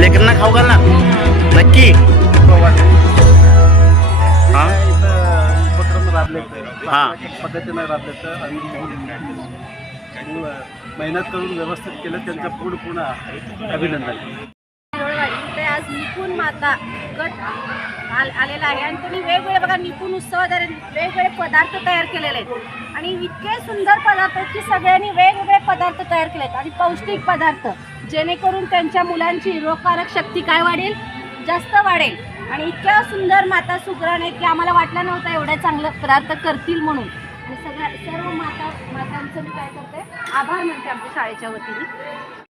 लेकरांना खाऊ घाल ना. नक्की. हा? उपक्रम राबले हां. पद्धतीनं राबले तर आणि मेहनत करून व्यवस्थित केलं त्यांचं पूर्ण पूर्ण अभिनंदन आज निपुण माता गट आल- आलेला आहे. आणि त्यांनी वेगवेगळे बघा निपुण उत्सवाद्वारे वेगवेगळे पदार्थ तयार केलेले आहेत. आणि इतके सुंदर पदार्थ आहेत की सगळ्यांनी वेगवेगळे पदार्थ तयार केले आहेत. आणि पौष्टिक पदार्थ जेणेकरून त्यांच्या मुलांची रोगकारक शक्ती काय वाढेल? जास्त वाढेल. आणि इतक्या सुंदर माता सुग्रण आहेत की आम्हाला वाटलं नव्हतं एवढ्या चांगलं पदार्थ करतील म्हणून. आणि सगळ्या सर्व माता मातांचं मी काय करते? आभार म्हणते आमच्या शाळेच्या वतीने.